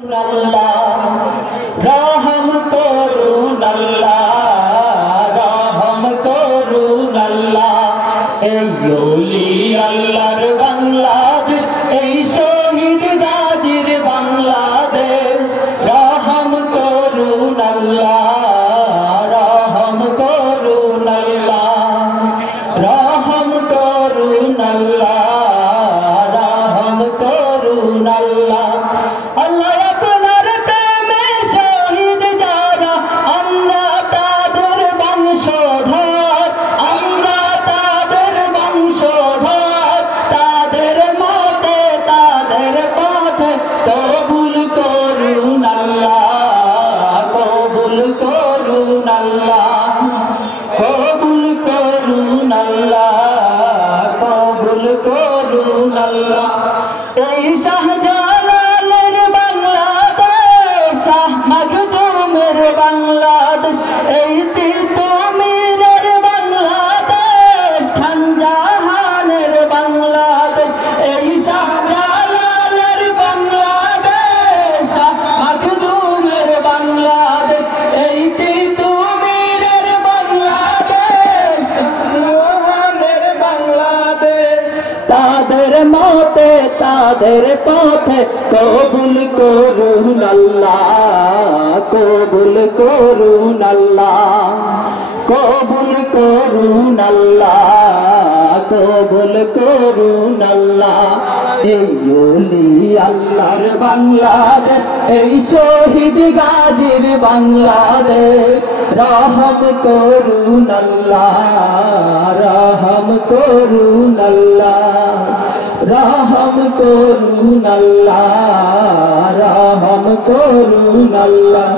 रहम करुन अल्लाह, रहम करुन अल्लाह। এই ওলি আল্লাহর বাংলাদেশ, এই শহীদ গাজীর বাংলাদেশ। রহম করুন আল্লাহ, রহম করুন আল্লাহ, রহম করুন আল্লাহ, রহম করুন আল্লাহ। আল্লাহ আপনার প্রেমে শহীদ যারা, আমরা তাদের বংশধর, আমরা তাদের বংশধর। তাদের মতে তাদের পথে কবুল করুন আল্লাহ, কবুল করুন আল্লাহ, কবুল করুন আল্লাহ, কবুল করুন আল্লাহ। এই শাহজালালের বাংলাদেশ, শাহ মাখদুমের বাংলাদেশ, এই তিতুমীরের বাংলাদেশ, খান জাহানের বাংলাদেশ। এই শাহজালালের বাংলাদেশ, শাহ মাখদুমের বাংলাদেশ, এই তিতুমীরের বাংলাদেশ, জাহানের বাংলাদেশ। তাদের মতে তাদের পথে কবুল করুন আল্লাহ, কবুল করুন আল্লাহ, কবুল করুন আল্লাহ, কবুল করুন আল্লাহ। এই ওলি আল্লাহর বাংলাদেশ, এই শহীদ গাজীর বাংলাদেশ। রহম করুন আল্লাহ, রহম করুন আল্লাহ, রহম করুন আল্লাহ, রহম করুন আল্লাহ।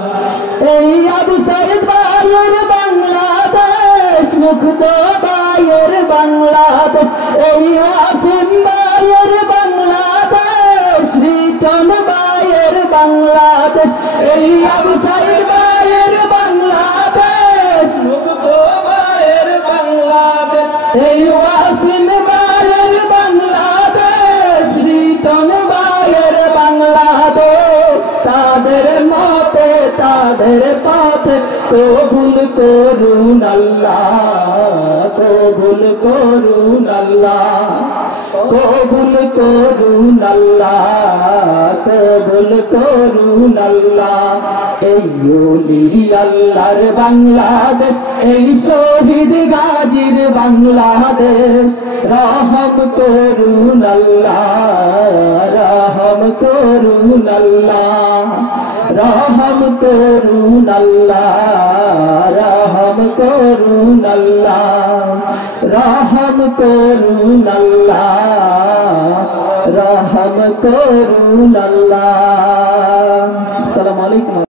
এই আবু সাইদ ভাইয়ের বাংলাদেশ, মুগ্ধ ভাইয়ের বাংলাদেশ, এই ওয়াসিম ভাইয়ের বাংলাদেশ, রিটন ভাইয়ের বাংলাদেশ। এই আবু সাইদ ভাইয়ের বাংলাদেশ, মুগ্ধ ভাইয়ের বাংলাদেশ, এই ওয়াসিম ভাইয়ের বাংলাদেশ, রিটন ভাইয়ের বাংলাদেশ। তাদের মতে তাদের পথে কবুল করুন আল্লাহ, কবুল করুন আল্লাহ, কবুল করুন আল্লাহ, কবুল করুন আল্লাহ। এই ওলি আল্লাহর বাংলাদেশ, এই শহীদ গাজীর বাংলাদেশ। রহম করুন আল্লাহ, রহম করুন আল্লাহ, রহম করুন আল্লাহ, রহম করুন আল্লাহ, রহম করুন আল্লাহ, রহম করুন আল্লাহ। আসসালামু আলাইকুম।